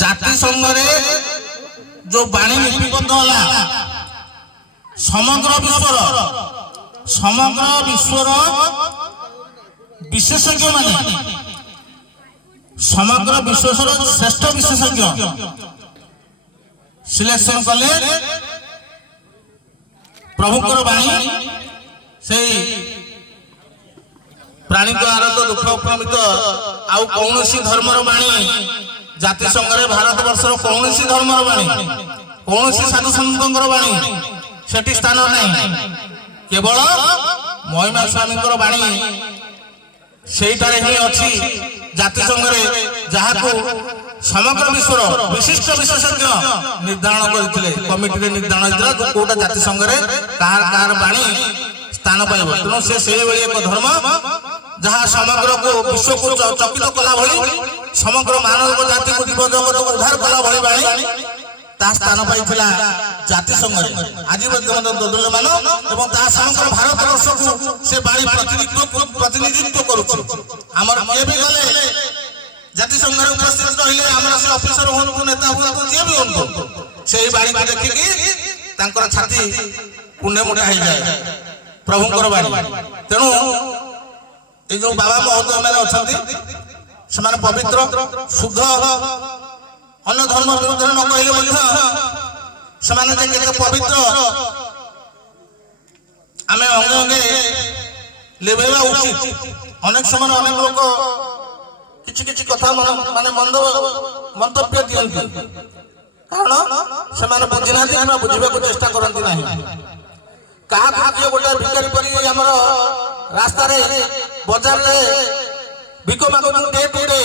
ଜାତି ସଂଘରେ जो बाणी लिपिबद्ध होला समग्र विश्वर विशेषज्ञ माने समग्र विश्वर श्रेष्ठ विशेषज्ञ सिलेक्शन कले प्रभुकर बाणी से प्राणी द्वारा तो दुख उपमित आउ कौन धर्मर बाणी जाति संघरे भारत वर्षर कौन धर्मर बाणी कौन साधु सन्तंकर बाणी सेठी स्थान नहीं केवल महिमा स्वामी बाणी सेठारे ही अच्छी जाति संघरे जहाँ समग्र विश्वर विशिष्ट विशेषज्ञ निर्धारण करते कमिटी निर्धारण होता कौटा जाति संघरे कार बाणी स्थान पाइब तेणु से एक धर्म जहाँ समग्र को विश्व को चकित कला भली समग्र मानव जाति को जीव जगत को उद्धार कला भली बाणी ता स्थान पाइथिला जाति संघरे आज दोदुल्यमान एवं ता समग्र भारत वर्ष को से बाणी प्रतिनिधित्व करुछि हमर के भी गले जाति संघरे उपस्थित रहिले हमर से ऑफिसर होनु नेता होनु जे भी होनु सेही बाणी को देखि तांकर छाती पुण्य मुठा हो जाए प्रभुकर बाणी तेणु ये जो बाबा महोदय मैंने अच्छा से पवित्र शुद्ध अन्य धर्म विरुद्ध न कहले पवित्र आम अंगे अंगे लेबेवा उचित अनेक समय अनेक लोक किछि कथा माने मंतव्य दियंती कारण से बुझी ना बुझा चेष्टा करती ना क्या गोटे भिकारी पर रास्ता बजार भिक मागुन डे टू डे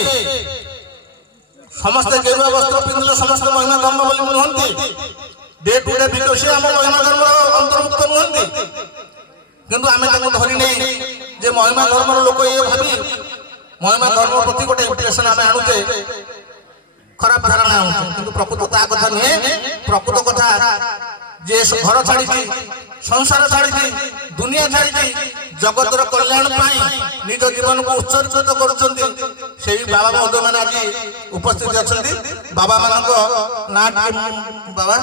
समस्त गेरुआ वस्त्र पिंधले समस्त महिमा धर्म बोली नुहंती डे टू डे भिक से आम महिमा धर्म अंतर्भुक्त नुहंती किंतु आमे ताको धरि नै जे महिमा धर्म लोक ये भाबी महिमा धर्म प्रति गोटे इंप्रेशन आमे आनुचे खराब धारणा आनुचे किंतु प्रकृत ता कथा नहीं प्रकृत कथा जे घर छाड़ी संसार छाड़ी दुनिया छाड़ी जगतर कल्याण निज जीवन को उत्सर्गित कर बाबा महोदय मैंने आज उपस्थित अच्छा बाबा मान बाबा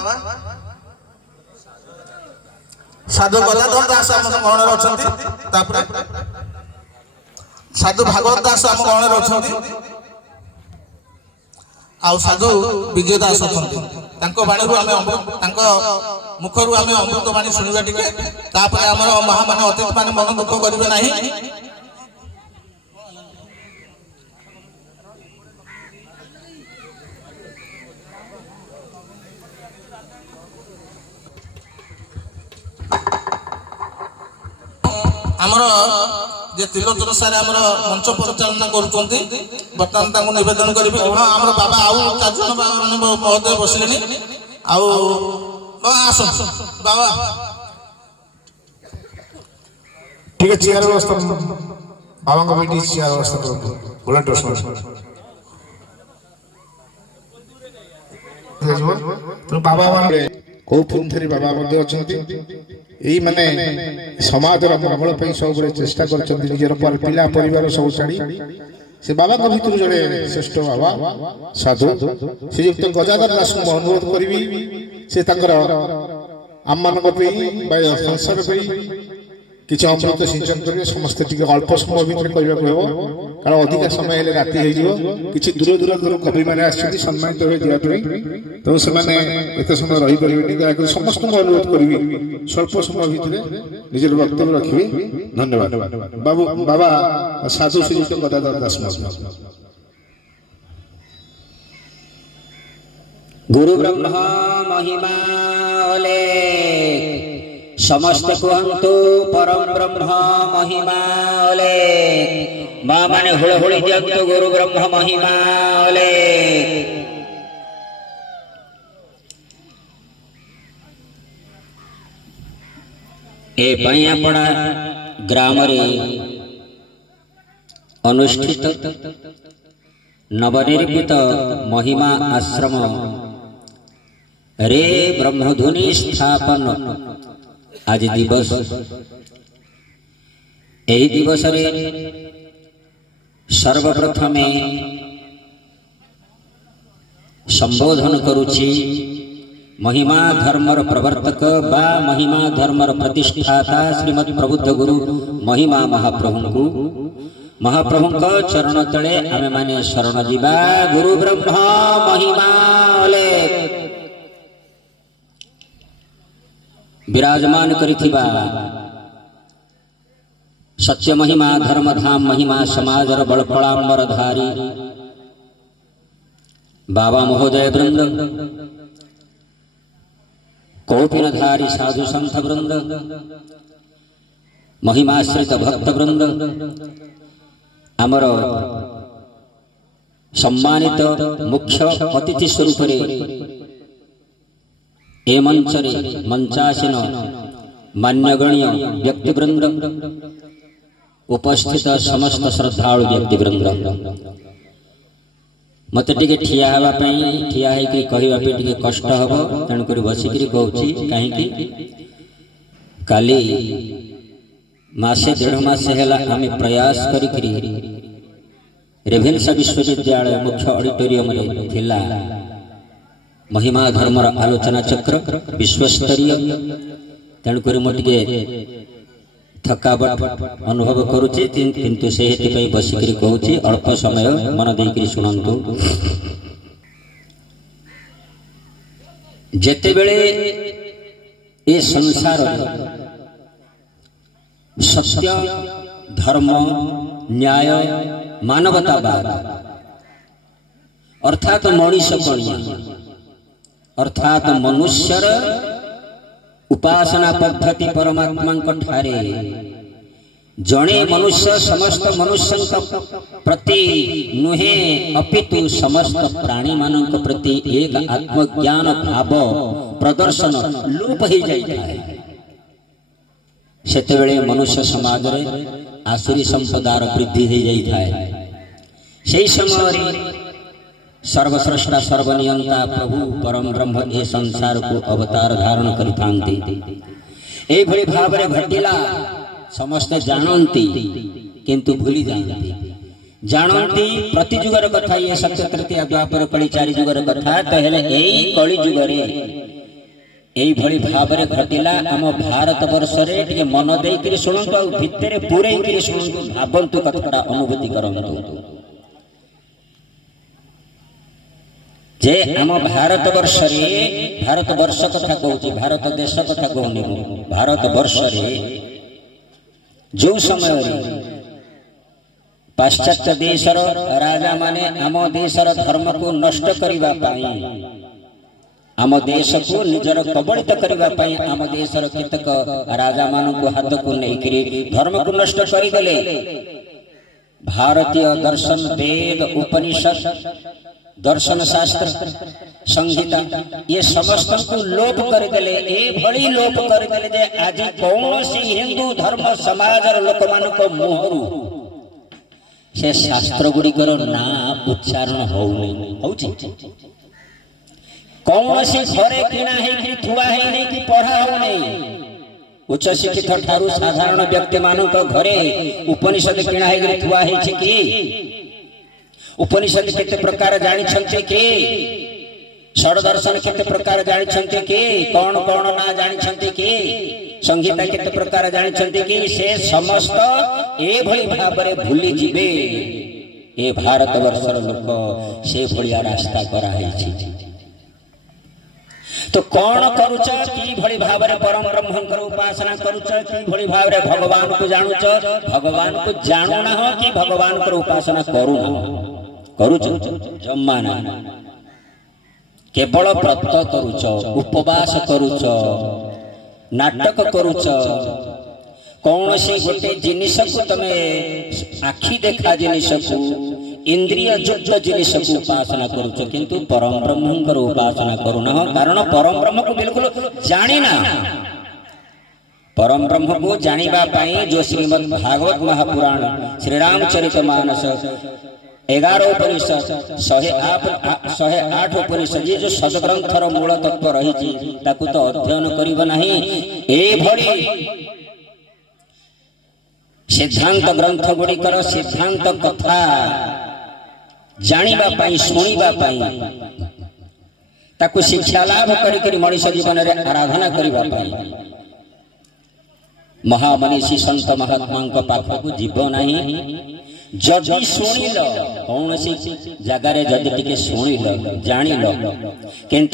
साधु गदाधर दास आम गहण अच्छा साधु भागवत दास आम गहण अच्छा आउ साधु विजय दास अच्छा बाणी मुखर आम अमृत बाणी शुणा टे आमर महामाने अतिथि मैंने मन दुख करेंगे ना आमर जे त्रिलोचन सारे आमर मंच परिचालना कर बर्तमान निवेदन करी हाँ आम बाबा आउ 4 जन महोदय बसिले आउ आस बाबा ठीक है चेयर व्यवस्था बाबा को बैठी चेयर व्यवस्था करो बुलेट तो बाबा माने को पुंथरी बाबा मध्ये अछंती एई माने समाज रो मंगल पई सब चेष्टा करछंती निजर पर पिला परिवार सब छाड़ी से बाबा को भितर जड़े श्रेष्ठ बाबा साधु श्रीयुक्त गजाधर दास को अनुरोध करी से आम मान संसार किसी अमृत सिंचन करेंगे समस्ते अल्प समय भितर कहूँ कारण अधिक समय राति किसी दूर दूर दूर कवि मैंने सम्मानित होगापी तेणु से समय रही पारे दयाकोरी समस्त अनुरोध करी स्वल्प समय भितर निजर वक्तव्य रखिए धन्यवाद बाबू बाबा साधु श्रीयुक्त गदाधर दास गुरु ब्रह्मा महिमा ओले समस्त कहतु परम ब्रह्म महिमा ओले मां माने हुलहुली दियंतु गुरु ब्रह्म महिमा ओले ए बणियापड़ा ग्राम रे अनुष्ठित नवनिर्मित महिमा आश्रम रे ब्रह्मध्वनि स्थापन आज दिवस यही दिवस रे सर्वप्रथमे संबोधन करुछि महिमा धर्मर प्रवर्तक बा महिमा धर्मर प्रतिष्ठाता श्रीमद प्रबुद्ध गुरु महिमा महाप्रभु चरण तले आमे माने शरण जीवा। गुरु ब्रह्मा महिमा अलेख विराजमान करिथिबा सत्य महिमा धर्म धाम महिमा समाजर बड़पड़ांबर धारी बाबा महोदय वृंद कौपिनधारी साधु संत वृंद महिमाश्रित भक्त वृंद आमर सम्मानित मुख्य अतिथि स्वरूप ए मंचरे मंचासीन मान्यगण्य व्यक्तिवृंद उपस्थित समस्त श्रद्धालु व्यक्तिवृंद मत टिके ठिया हवा ठिया होकर कहवापी टे कष्ट हम तेणुक बसिक कहूँ कहीं काली मासे 1.5 मास है आम प्रयास करी रेभेन्सा विश्वविद्यालय मुख्य ऑडिटोरियम थिला महिमा धर्मर आलोचना चक्र विश्वस्तरीय तेणुक मुझे थकावट अनुभव करुचे किंतु से बसिक कहूँ अल्प समय मन देकर शुणु। जेते बेले ये संसार सत्य धर्म न्याय मानवतावाद अर्थात मनुष्यपणिया अर्थात मनुष्यर उपासना पद्धति परमात्मा ठारे जड़े मनुष्य समस्त मनुष्य प्रति नुहे अपितु समस्त प्राणी मान प्रति एक आत्मज्ञान भाव प्रदर्शन लोप हो जाए सेतेबेले मनुष्य समाज रे आसुरी संपदार वृद्धि हो जाए से समय सर्वश्रेष्ठा सर्वनियंता प्रभु परम ब्रह्म ए संसार को अवतार धारण करिथांती एभली भाव रे घटिला समस्ते जानती किंतु भूली जाती जानती प्रति जुगर कथा ये सत्य तृतीय द्वापर कली 4 जुगर कथा तहेले एई कली जुगरे एई भली भाव रे घटिला आम भारत वर्ष रे टिके मन देई करी सुनंतु आ भितरे पुरै करी सुनंतु भावंतु कथाटा अनुभूति करंतु जे आम भारत वर्ष रे भारत वर्ष कथा कहूँ भारत देश कथा कहूनी भारत वर्ष रे जो समय पाश्चात्य देशर राजा माने आम देशर धर्म को नष्ट करिबा पाई आम देश को निजर कबलित करिबा पाई आम देशर केतक राजा मान को हाथ को नहीं धर्म को नष्ट करदेले भारतीय दर्शन वेद उपनिषद दर्शन शास्त्र संहिता ये समस्त को लोप करदेले ए भली लोप करदेले जे आज कौनसी हिंदू धर्म समाज लोक मान को मुहरु से शास्त्र गुड़िकर ना उच्चारण होउनी होउची कौनसी घरे किना है कि थुआ है नहीं कि पढ़ा हो नहीं उच्च शिक्षित ठारू साधारण व्यक्ति मानक घरे उपनिषद किना है कि थुआ है कि उपनिषद केते प्रकार जानी छंते के षड दर्शन केते प्रकार जानी छंते के कौन कौन ना जानी छंते के संहिता केते प्रकार जानी छंते के से समस्त ए भली भाव रे भूली जिबे ए भारत वर्षर लोक से भलिया रास्ता करा है छी तो कौन करूच की भली भाव रे परम ब्रह्मंकर उपासना करूच की भली भाव रे भगवान को जानुच भगवान को जानू ना हो कि भगवान को उपासना करू ना करूच जम्मा ना केवल व्रत करूच उपवास करूच नाटक करूच कौन सी गोटे जिनिस को तमे आखि देखा जिनिस को इंद्रिय युक्त जिनिस को उपासना करूच किंतु परम ब्रह्मंकर उपासना करूना कारण परम ब्रह्म को बिल्कुल जानी ना परम ब्रह्म को जानिबा पाई जो श्रीमद् भागवत महापुराण श्री रामचरितमानस 11 उपनिषद 108 उपनिषद ये जो सदग्रंथर मूल तत्व रही ताकू तो अध्ययन करिब नहीं ए भली सिद्धांत ग्रंथ गुड़िकर सिद्धांत कथा जानिबा पाई सुनिबा पाई ताकू शिक्षा लाभ करी मनुष्य जीवन में आराधना करने महामनीषी संत महात्मा पाखक जीव नहीं जदि शुणिल कौन सी जगार जदि टिके शुणिल जानिल किंतु